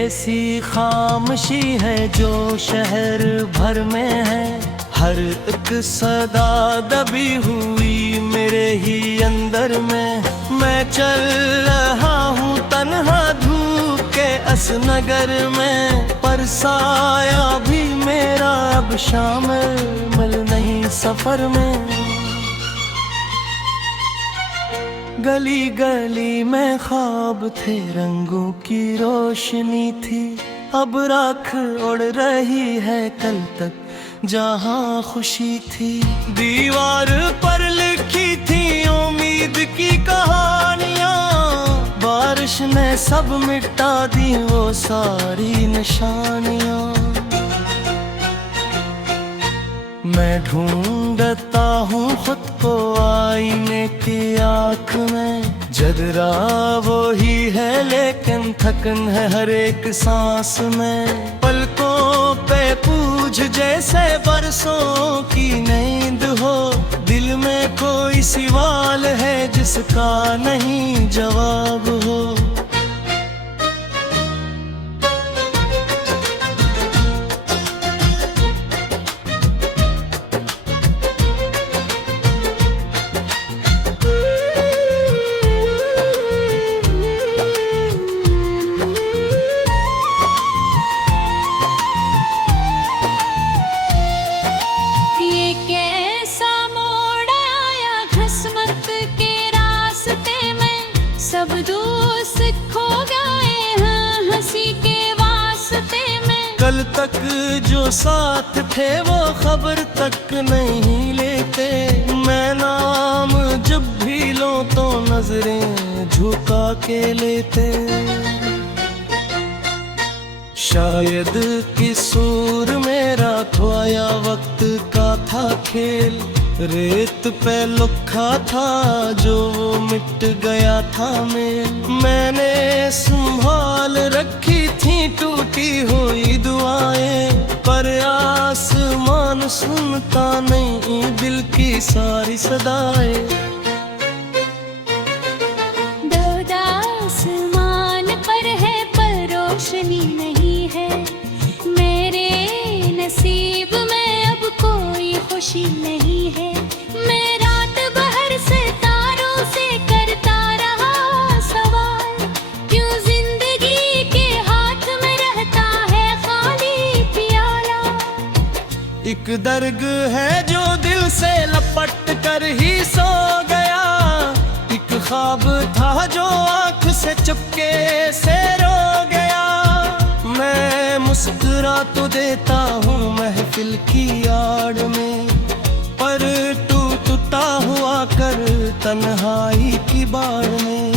ऐसी खामोशी है जो शहर भर में है, हर एक सदा दबी हुई मेरे ही अंदर में। मैं चल रहा हूँ तन्हा धूप के इस नगर में, पर साया भी मेरा अब शामिल नहीं सफर में। गली गली में ख्वाब थे, रंगों की रोशनी थी, अब राख उड़ रही है कल तक जहाँ खुशी थी। दीवार पर लिखी थी उम्मीद की कहानियाँ, बारिश ने सब मिटा दी वो सारी निशानियाँ। मैं ढूंढता हूँ खुद को आईने की आँख में, जदरा वो ही है लेकिन थकन है हर एक सांस में। पलकों पे पूछ जैसे बरसों की नींद हो, दिल में कोई सवाल है जिसका नहीं जवाब हो। सब दोस्त खो गए हैं हंसी के वास्ते में। कल तक जो साथ थे वो खबर तक नहीं लेते, मैं नाम जब भी लो तो नजरें झुका के लेते। शायद किसूर मेरा खोया वक्त का था खेल, रेत पे लुखा था जो मिट गया था मेल। मैंने संभाल रखी थी टूटी हुई दुआएं, पर आसमान सुनता नहीं दिल की सारी सदाएं। दर्द आसमान पर है पर रोशनी नहीं है, मेरे नसीब में अब कोई खुशी नहीं है। मैं रात भर से तारों से करता रहा सवाल, क्यों जिंदगी के हाथ में रहता है खाली प्याला। एक दर्द है जो दिल से लपट कर ही सो गया, एक ख्वाब था जो आँख से चुपके से रो गया। मैं मुस्कुरा तो देता हूँ महफिल की आड़ में, पर टूटा हुआ कर तन्हाई की बाढ़ में।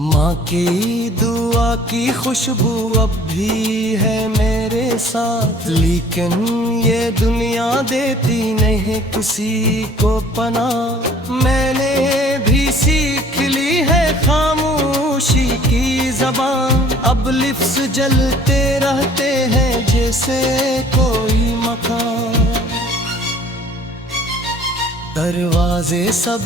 माँ की दुआ की खुशबू अब भी है मेरे साथ, लेकिन ये दुनिया देती नहीं किसी को पनाह। मैंने भी सीख ली है खामोशी की ज़बान, अब लिफ्ज़ जलते रहते हैं जैसे कोई मकान। दरवाजे सब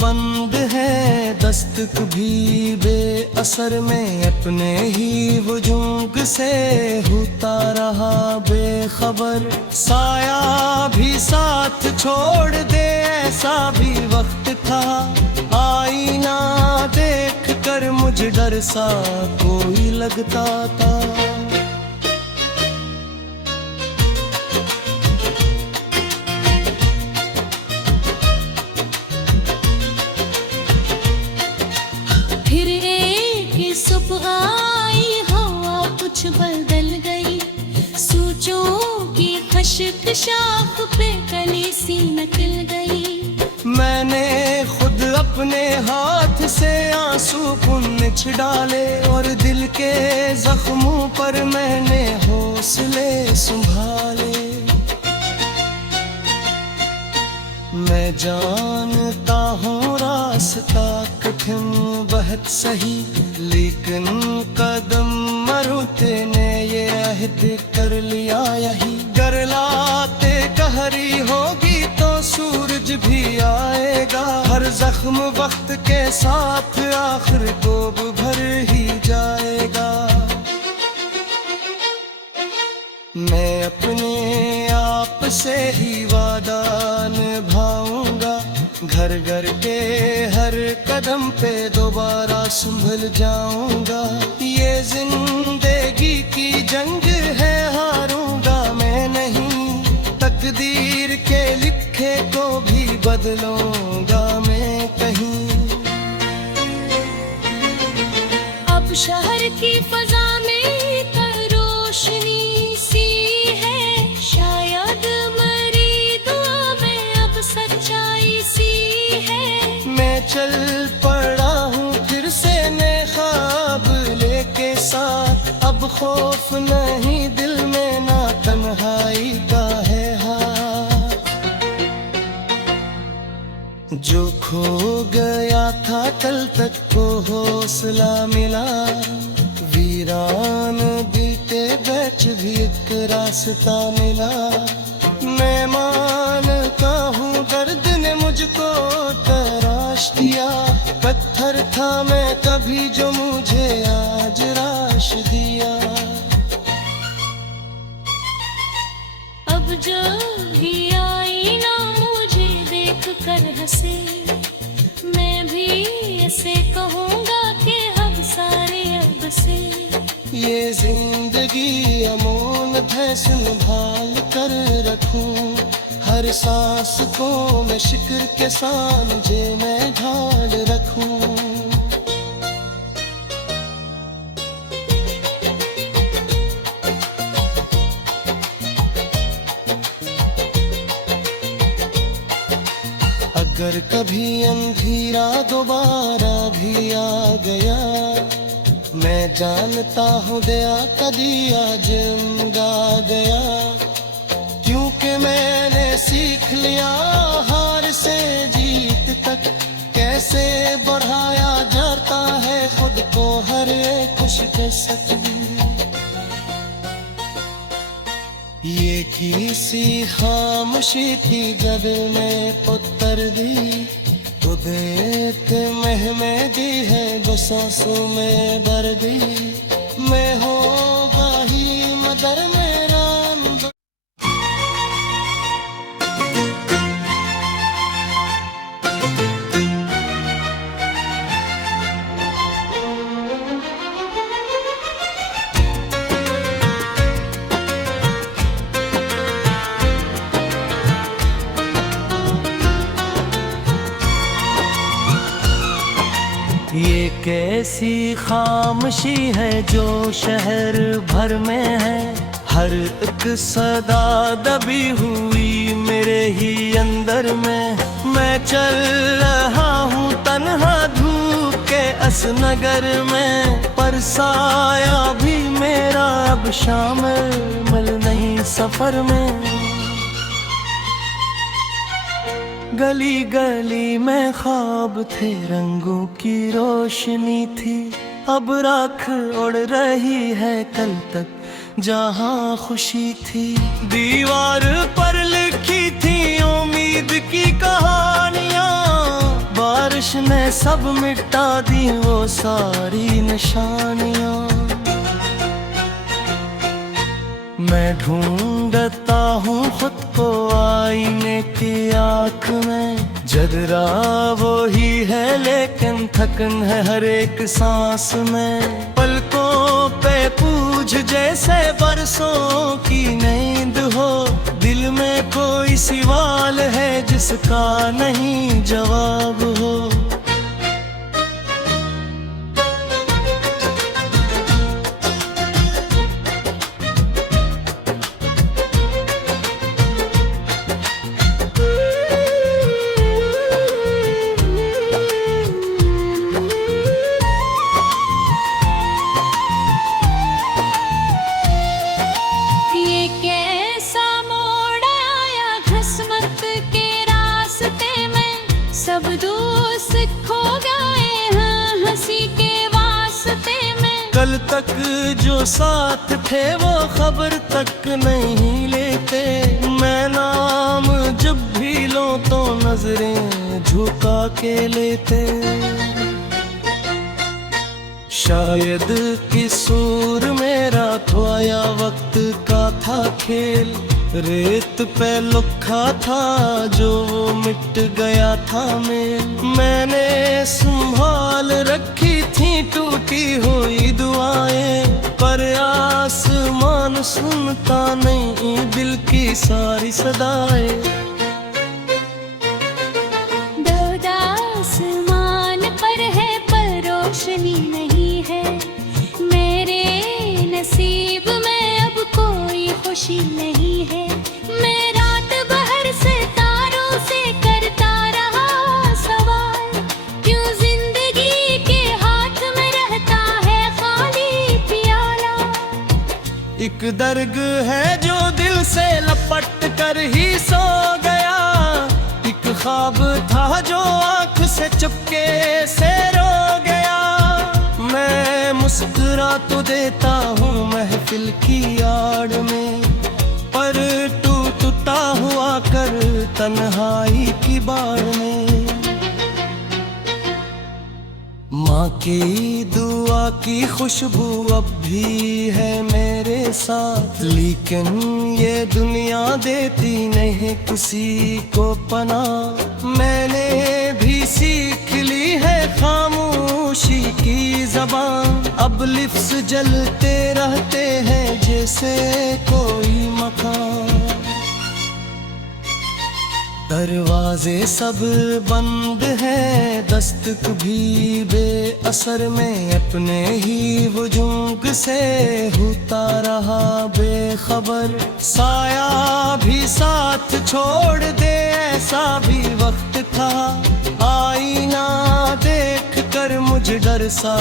बंद हैं, दस्तक भी बेअसर में अपने ही वजूद से होता रहा बेखबर। साया भी साथ छोड़ दे ऐसा भी वक्त था, आईना देख कर मुझे डर सा कोई लगता था। फिर एक सुबह आई हवा कुछ बदल गई, सोचों की खश्क शाख पे कली सी निकल गई। मैंने खुद अपने हाथ से आंसू पुंछ डाले और दिल के जख्मों पर मैंने हौसले संभाले। मैं जानता हूँ रास्ता कठिन बहुत सही, लेकिन कदम मरुते ने ये अहद कर लिया यही। गर लाते कहरी होगी तो सूरज भी आएगा, हर जख्म जख्म वक्त के साथ आखिर को भर ही जाएगा। मैं अपने आप से ही वादा निभाऊंगा, घर घर के हर कदम पे दोबारा संभल जाऊंगा। ये जिंदगी की जंग है, हारूंगा मैं नहीं, तकदीर के लिखे को भी बदलूंगा मैं कहीं। अब शहर की फजा में रोशनी सी है, शायद मरी दुआ में अब सच्चाई सी है। मैं चल पड़ा हूँ फिर से नए ख्वाब लेके साथ, अब खौफ नहीं दिल में ना तन्हाई का है हाथ। जो खो गया था कल तक को हौसला मिला, वीरान बीते बैच भी एक रास्ता मिला। मैं मानता हूँ दर्द ने मुझको तराश दिया, पत्थर था मैं कभी जो मुझे आज राश दिया। अब जो भी आई ना मुझे देख कर हंसे, मैं भी ऐसे कहूँगा कि हम सारे अब से। ये जिंदगी अमोल है, संभाल कर रखूं, हर सांस को मैं शिक्र के सांझे में ढाल रखूं। अगर कभी अंधेरा दोबारा भी आ गया, मैं जानता हूँ दया का दिया जगा गया। क्योंकि मैंने सीख लिया हार से जीत तक कैसे बढ़ाया जाता है खुद को हर एक शिकस्त। ये किसी खामोशी थी जब मैं उत्तर दी, खुद एक में दी है जो सांसों में दर्दी। मैं होगा ही मदर मेरा ये कैसी खामोशी है जो शहर भर में है, हर एक सदा दबी हुई मेरे ही अंदर में। मैं चल रहा हूँ तन्हा धूप के अस नगर में, पर साया भी मेरा अब शामिल नहीं सफर में। गली गली में ख्वाब थे, रंगों की रोशनी थी, अब राख उड़ रही है कल तक जहाँ खुशी थी। दीवार पर लिखी थी उम्मीद की कहानियाँ, बारिश ने सब मिटा दी वो सारी निशानियाँ। मैं ढूंढता हूँ खुद को आईने की आँख में, जदरा वो ही है लेकिन थकन है हर एक सांस में। पलकों पे पूछ जैसे बरसों की नींद हो, दिल में कोई सवाल है जिसका नहीं जवाब हो। सब दोस्त खो गए हैं हंसी के वास्ते में। कल तक जो साथ थे वो खबर तक नहीं लेते, मैं नाम जब भी लो तो नजरें झुका के लेते। शायद किसूर मेरा था या वक्त का था खेल, रेत पे लुखा था जो मिट गया था मेल। मैंने संभाल रखी थी टूटी हुई दुआएं, पर आसमान सुनता नहीं दिल की सारी सदाएं। दर्द आसमान पर है पर रोशनी नहीं है, मेरे नसीब में अब कोई खुशी नहीं है। मैं रात भर से तारों से करता रहा सवाल, क्यों जिंदगी के हाथ में रहता है खाली प्याला। एक दर्द है जो दिल से लपट कर ही सो गया, एक ख्वाब था जो आंख से चुपके से रो गया। मैं मुस्कुरा तो देता हूँ महफिल की आड़ में, पर टूटता हुआ कर तन्हाई की बाड़ में। माँ की दुआ की खुशबू अब भी है मेरे साथ, लेकिन ये दुनिया देती नहीं किसी को पनाह। मैंने भी सीख ली है खामोशी की ज़बान, अब लिफ्ज़ जलते रहते हैं जैसे कोई मकान। दरवाजे सब बंद हैं, दस्तक भी बेअसर में अपने ही वजूद से होता रहा बेखबर। साया भी साथ छोड़ दे ऐसा भी वक्त था, आईना देख कर मुझे डर सा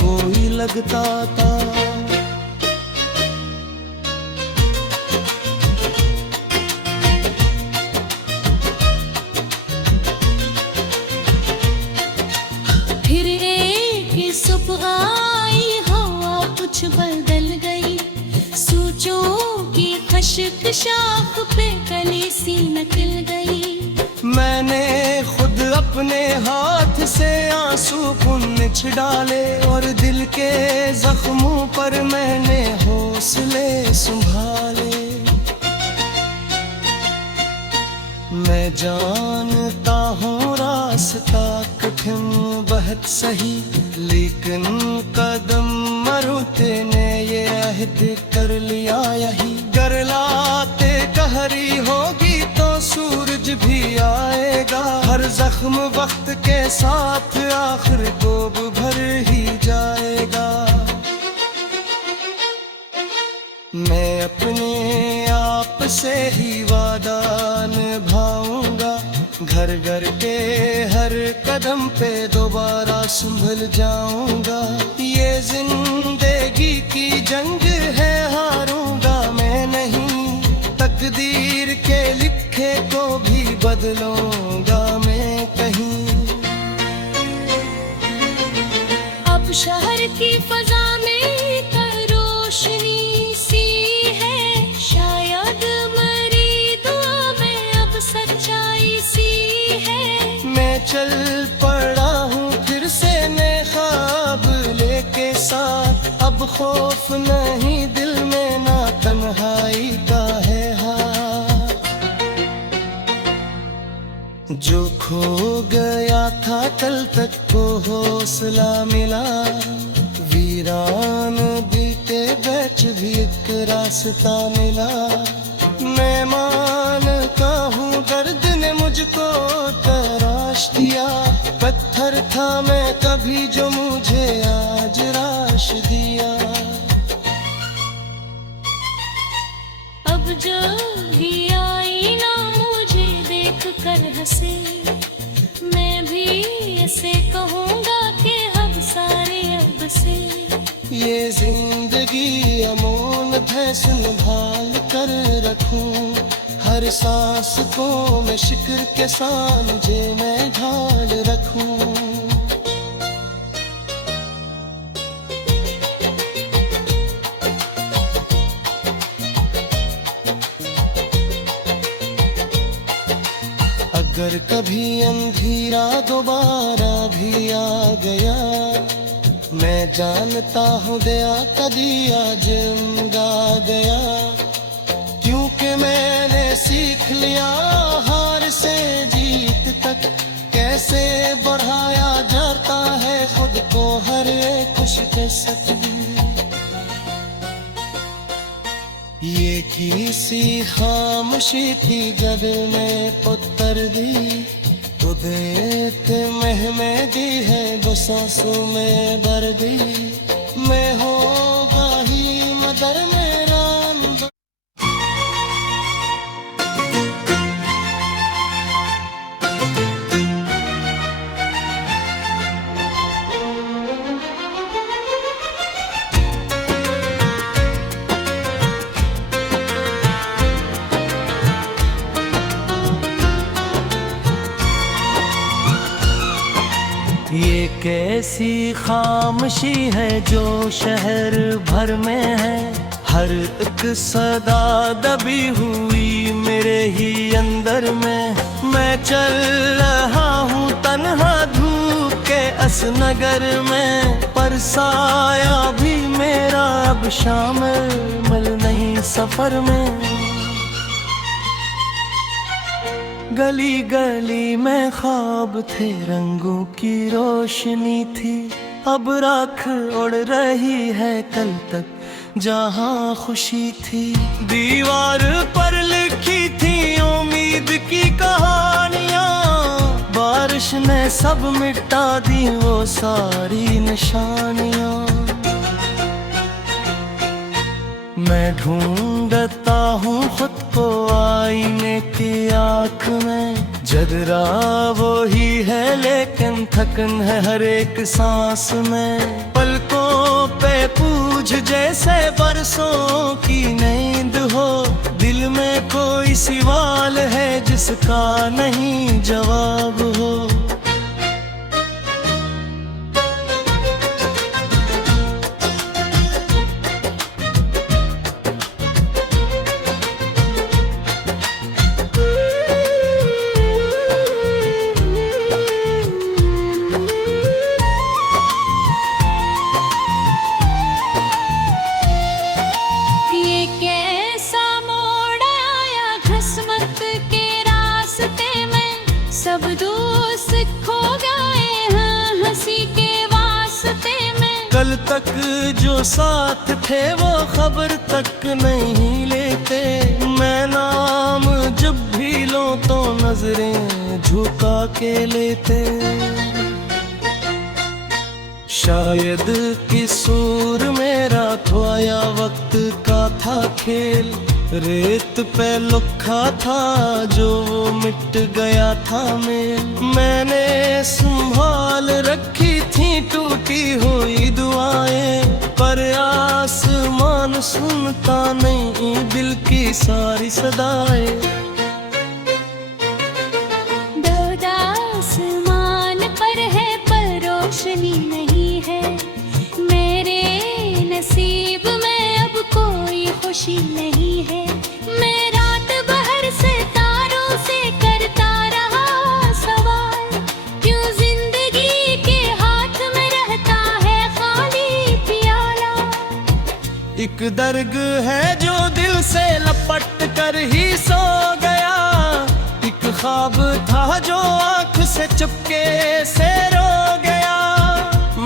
कोई लगता था। फिर एक सुबह आई हवा कुछ बदल गई, सोचों की खश्क शाख पे कली सी निकल गई। मैंने खुद अपने हाथ से आंसू पुंछ डाले, और दिल के जख्मों पर मैंने हौसले संभाले। मैं जानता हूँ रास्ता कठिन बहुत सही, लेकिन कदम मरुते ने ये अहद कर लिया यही। गरलाते कहरी होगी तो सूरज भी आएगा, हर जख्म वक्त के साथ आखिर को भर ही जाएगा। मैं अपने आप से ही वादा निभाऊंगा, घर घर के हर कदम पे दोबारा संभल जाऊंगा। ये जिंदगी की जंग है, हारूंगा मैं नहीं, तकदीर के लिखे को भी बदलूंगा मैं कहीं। अब शहर की फजा में रोशनी सी है, शायद मरी दुआ में अब सच्चाई सी है। मैं चल पड़ा हूँ फिर से मैं ख्वाब लेके साथ, अब खौफ नहीं दिल में ना तन्हाई का है हाथ। जो खो गया था कल तक को हौसला मिला, वीरान बीते बैच भी एक रास्ता मिला। मैं मानता हूँ दर्द ने मुझको तराश दिया, पत्थर था मैं कभी जो मुझे आज राश दिया। अब जो भी आई ना मुझे देख कर हंसे, मैं भी ऐसे कहूँगा कि हम सारे अब से। ये जिंदगी अमोल है संभाल कर रखूं, हर सांस को मैं शिक्र के सांझे मैं ढाल रखूं। अगर कभी अंधेरा दोबारा भी आ गया, मैं जानता हूँ दया कभी आजमा गया, क्योंकि मैंने सीख लिया हार से जीत तक कैसे बढ़ाया जाता है खुद को हर एक शिकस्त। ये किसी खामोशी थी जब मैं पुत्र दी, खुद में दी है वो सांसों में भर दी, मैं होगा ही मदर मेरा। ये कैसी खामोशी है जो शहर भर में है, हर एक सदा दबी हुई मेरे ही अंदर में। मैं चल रहा हूँ तन्हा धूप के इस नगर में, पर साया भी मेरा अब शामिल नहीं सफर में। गली गली में ख्वाब थे, रंगों की रोशनी थी, अब राख उड़ रही है कल तक जहां खुशी थी। दीवार पर लिखी थी उम्मीद की कहानियां, बारिश ने सब मिटा दी वो सारी निशानियां। मैं ढूंढता हूँ खुद को आईने की आँख में, जदरा वो ही है लेकिन थकन है हर एक सांस में। पलकों पे पूछ जैसे बरसों की नींद हो, दिल में कोई सवाल है जिसका नहीं जवाब हो। सब दोस्त खो गए हैं हंसी के वास्ते में, कल तक जो साथ थे वो खबर तक नहीं लेते। मैं नाम जब भी लो तो नजरें झुका के लेते। शायद किसूर मेरा था या वक्त का था खेल, रेत पे लुखा था जो मिट गया था मैंने संभाल रखी थी टूटी हुई दुआएं, पर आसमान सुनता नहीं दिल की सारी सदाएं। दर्द आसमान पर है पर रोशनी नहीं है, मेरे नसीब में अब कोई खुशी नहीं है। मैं रात भर से तारों से करता रहा सवाल, क्यों जिंदगी के हाथ में रहता है खाली प्याला। एक दर्द है जो दिल से लपट कर ही सो गया, एक ख्वाब था जो आँख से चुपके से रो गया।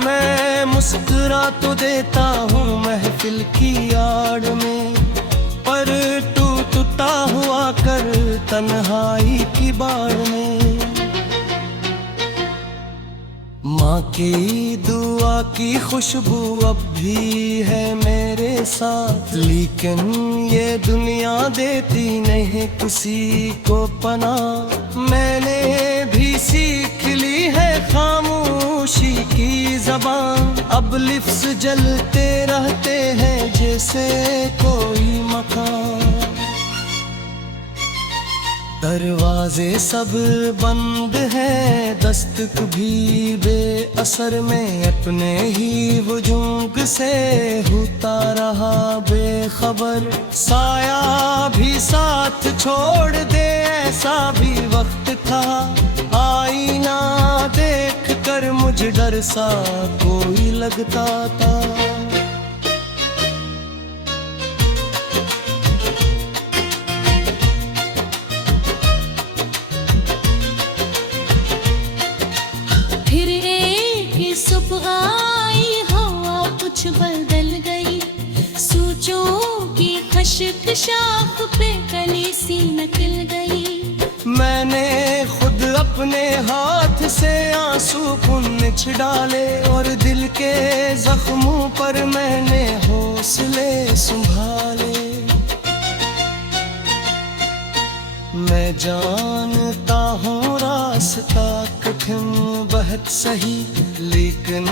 मैं मुस्कुरा तो देता हूँ महफिल की आड़ में, पर टूटता हुआ कर तन्हाई की बाड़ में। माँ की दुआ की खुशबू अब भी है मेरे साथ, लेकिन ये दुनिया देती नहीं किसी को पनाह। मैंने भी सीख ली है खामोशी की ज़बान, अब लिफ्ज़ जलते रहते हैं जैसे कोई मकान। दरवाजे सब बंद हैं, दस्तक भी बेअसर में अपने ही वजूद से होता रहा बेखबर। साया भी साथ छोड़ दे ऐसा भी वक्त था, सा कोई लगता था। फिर एक सुबह आई हवा कुछ बदल गई, सोचों की खश्क शाख पे कली सी निकल गई। मैंने खुद अपने हाथ से आंसू पुंछ डाले और दिल के जख्मों पर मैंने हौसले संभाले। मैं जानता हूँ रास्ता कठिन बहुत सही, लेकिन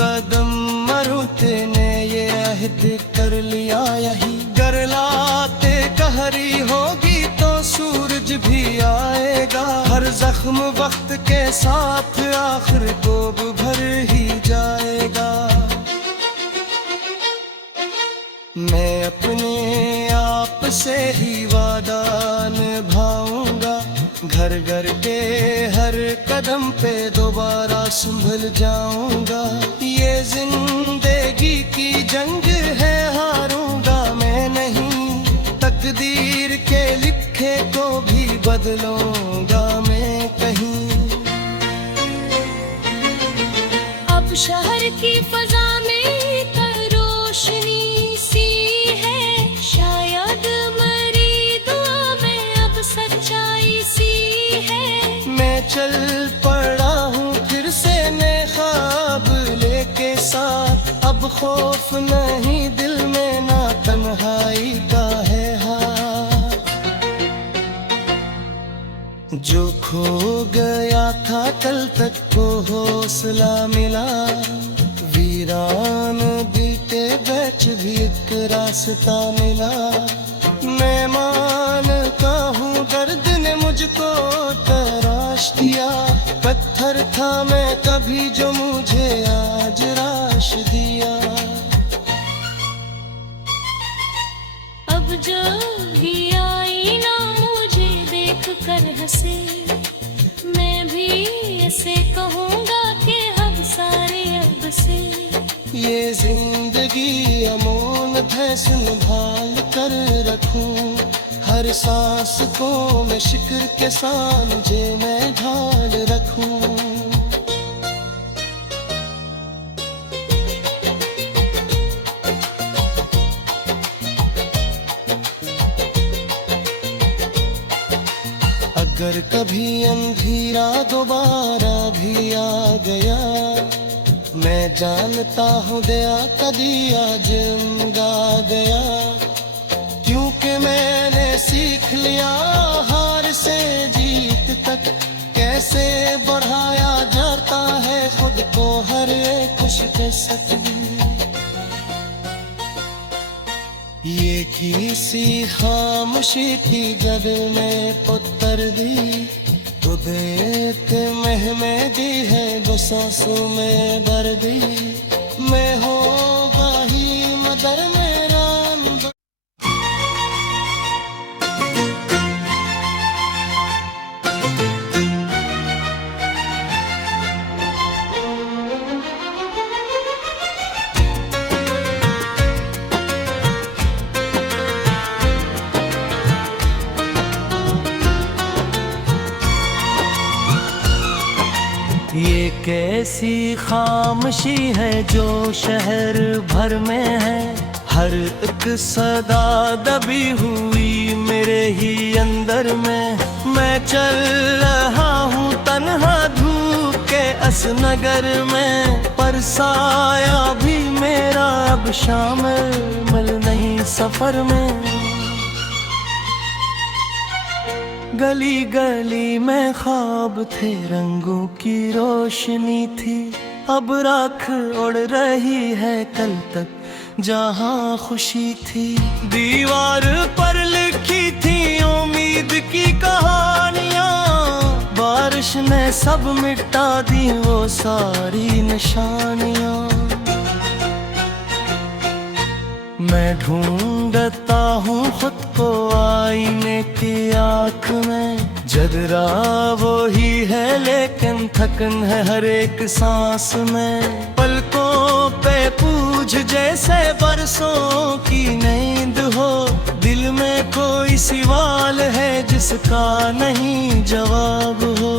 कदम मरुते ने ये अहद कर लिया यही। गर लाते कहरी होगी तो सूरज भी आएगा, हर जख्म वक्त के साथ आखिर को भर ही जाएगा। मैं अपने आप से ही वादा निभाऊंगा, घर घर के हर कदम पे दोबारा संभल जाऊंगा। ये जिंदगी की जंग है, हारूंगा मैं नहीं, तकदीर के लिखे को भी बदलूंगा मैं कहीं। अब शहर की फजा में रोशनी सी है, शायद मरी दुआ में अब सच्चाई सी है। मैं चल पड़ा हूँ फिर से नए ख्वाब लेके साथ, अब खौफ नहीं दिल में ना तन्हाई का है हाथ। जो खो गया था कल तक को हौसला मिला, वीरान दिल के बीच भी एक रास्ता मिला। मैं मानता हूँ दर्द ने मुझको तराश दिया, पत्थर था मैं कभी जो मुझे आज राश दिया। अब जो भी आई ना मुझे देख कर हंसे, मैं भी ऐसे कहूँगा कि हम सारे अब से। ये जिंदगी अमोल है संभाल कर रखूं, हर सांस को मैं शिक्र के सांझे मैं ढाल रखूं। अगर कभी अंधेरा दोबारा भी आ गया, मैं जानता हूँ दया कदी आज उमगा गया। क्योंकि मैंने सीख लिया हार से जीत तक कैसे बढ़ाया जाता है खुद को हर एक खुशकिस्मत। ये किसी खामोशी थी जब मैं पुत्र दी, तो देख में दी है वो सांसों में भर दी। मैं होगा ही मदर मेरा ये कैसी खामोशी है जो शहर भर में है, हर एक सदा दबी हुई मेरे ही अंदर में। मैं चल रहा हूँ तन्हा धूप के अस नगर में, पर साया भी मेरा अब शामिल नहीं सफर में। गली गली में ख्वाब थे, रंगों की रोशनी थी, अब राख उड़ रही है कल तक जहाँ खुशी थी। दीवार पर लिखी थी उम्मीद की कहानियाँ, बारिश ने सब मिटा दी वो सारी निशानियाँ। मैं ढूंढता हूँ खुद को आईने की आँख में, जदरा वो ही है लेकिन थकन है हर एक सांस में। पलकों पे पूछ जैसे बरसों की नींद हो, दिल में कोई सवाल है जिसका नहीं जवाब हो।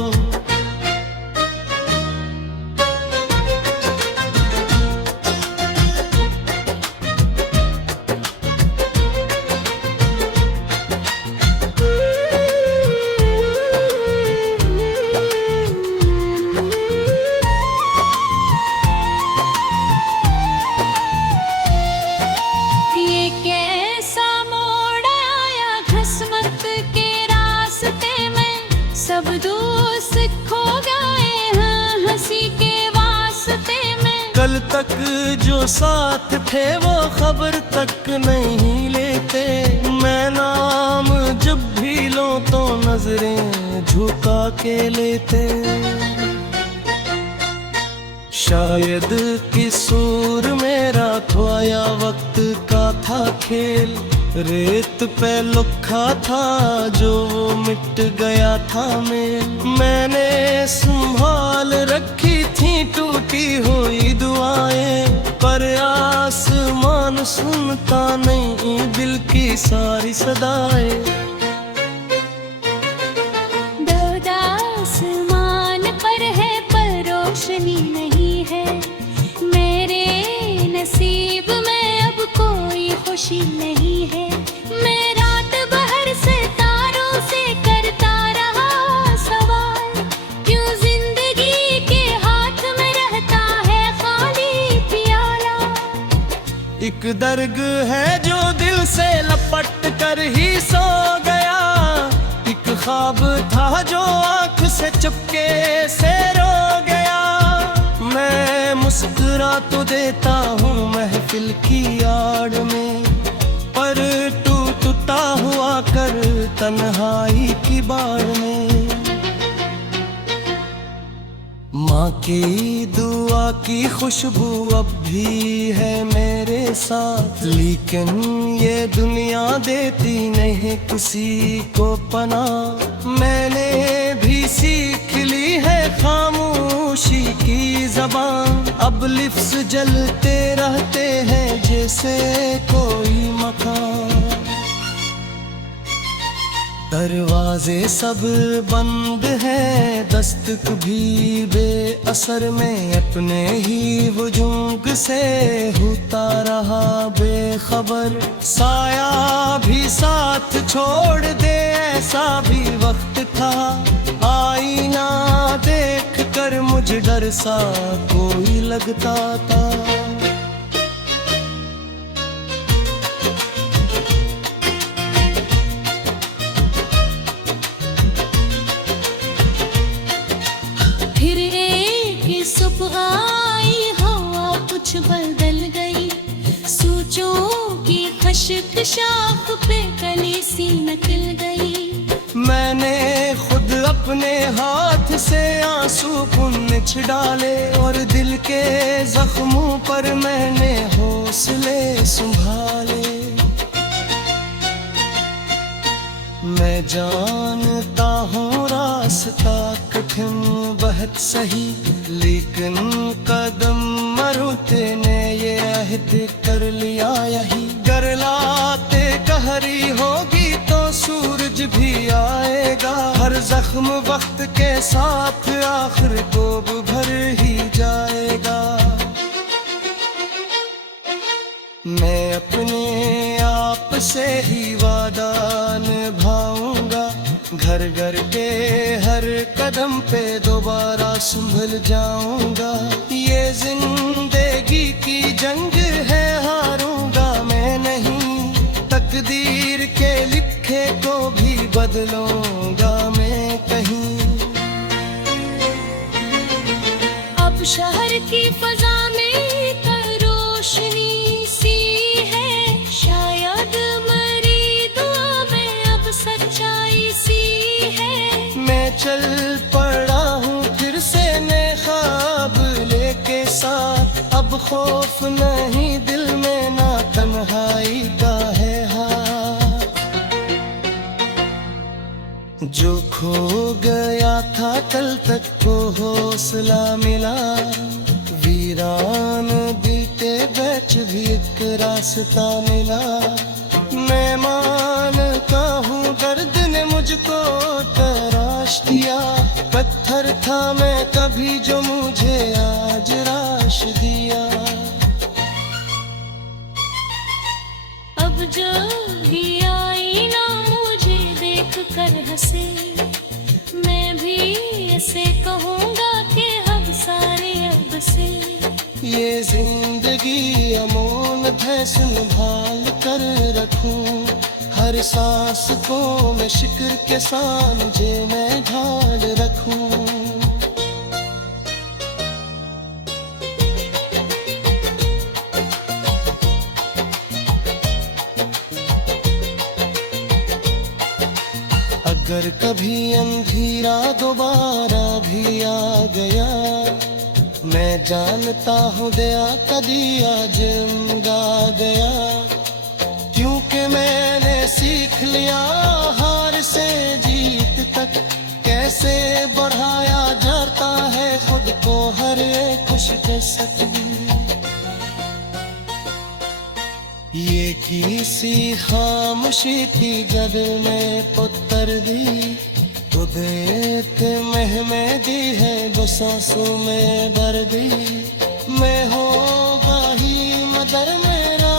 सब दोस्त खो गए हैं हंसी के वास्ते में। कल तक जो साथ थे वो खबर तक नहीं लेते। मैं नाम जब भी लो तो नजरें झुका के लेते। शायद किसूर मेरा खोया वक्त का था खेल। रेत पे लुखा था जो मिट गया था मैंने संभाल रखी थी टूटी हुई दुआएं। पर आसमान सुनता नहीं दिल की सारी सदाएं। दर्द आसमान पर है पर रोशनी नहीं है। मेरे नसीब में अब कोई खुशी नहीं है। मैं रात भर से तारों से करता रहा सवाल, क्यों जिंदगी के हाथ में रहता है खाली प्याला। एक दर्द है जो दिल से लपट कर ही सो गया। एक ख्वाब था जो आंख से चुपके से रो गया। मैं मुस्कुरा तो देता हूँ महफिल की आड़ में, पर टूटता हुआ कर तन्हाई की बाड़ में। माँ की दुआ की खुशबू अब भी है मेरे साथ, लेकिन ये दुनिया देती नहीं किसी को पनाह। मैंने भी सीख ली है खामोशी की ज़बान। अब लिफ्ज़ जलते रहते हैं जैसे कोई मकान। दरवाजे सब बंद हैं, दस्तक भी बेअसर में अपने ही वजूद से होता रहा बेखबर। साया भी साथ छोड़ दे ऐसा भी वक्त था। आईना देख कर मुझे डर सा कोई लगता था। सुबह आई हवा कुछ बदल गई। सोचों की खशक शाख पे कली सी निकल गई। मैंने खुद अपने हाथ से आंसू पुंछ डाले और दिल के जख्मों पर मैंने हौसले संभाले। मैं जानता हूँ रास्ता कठिन बहुत सही, लेकिन कदम मरुते ने ये अहद कर लिया यही। गरलाते कहरी होगी तो सूरज भी आएगा। हर जख्म वक्त के साथ आखिर को भर ही जाएगा। मैं अपने आप से ही वादा निभाऊंगा। घर घर के हर कदम पे दोबारा संभल जाऊंगा। ये जिंदगी की जंग है, हारूंगा मैं नहीं। तकदीर के लिखे को भी बदलूंगा मैं कहीं। अब शहर की फजा में रोशनी सी है। शायद मरी दुआ में अब सच्चाई सी है। मैं चल पड़ा हूँ फिर से नए ख्वाब लेके साथ। अब खौफ नहीं दिल में ना तन्हाई का है हाथ। जो खो गया था कल तक को हौसला मिला, वीरान बीते बैच भी एक रास्ता मिला। मैं मानता हूँ दर्द ने मुझको तराश दिया, पत्थर था मैं कभी जो मुझे आज राश दिया। अब जो भी आई ना मुझे देख कर हंसे, मैं भी ऐसे कहूँगा कि हम सारे अब से ये जिंदगी अमोल है संभाल कर रखूं, हर सांस को मैं शिक्र के सांझे में ढाल रखूं। अगर कभी अंधेरा दोबारा भी आ गया, मैं जानता हूँ दया कदी आज गा गया। क्योंकि मैंने सीख लिया हार से जीत तक कैसे बढ़ाया जाता है खुद को हर एक खुश कसक। ये किसी खामोशी थी जब मैं पुत्र दी, खुद एक मह में दी है दो सांसों में भर दी। मैं होगा ही मदर मेरा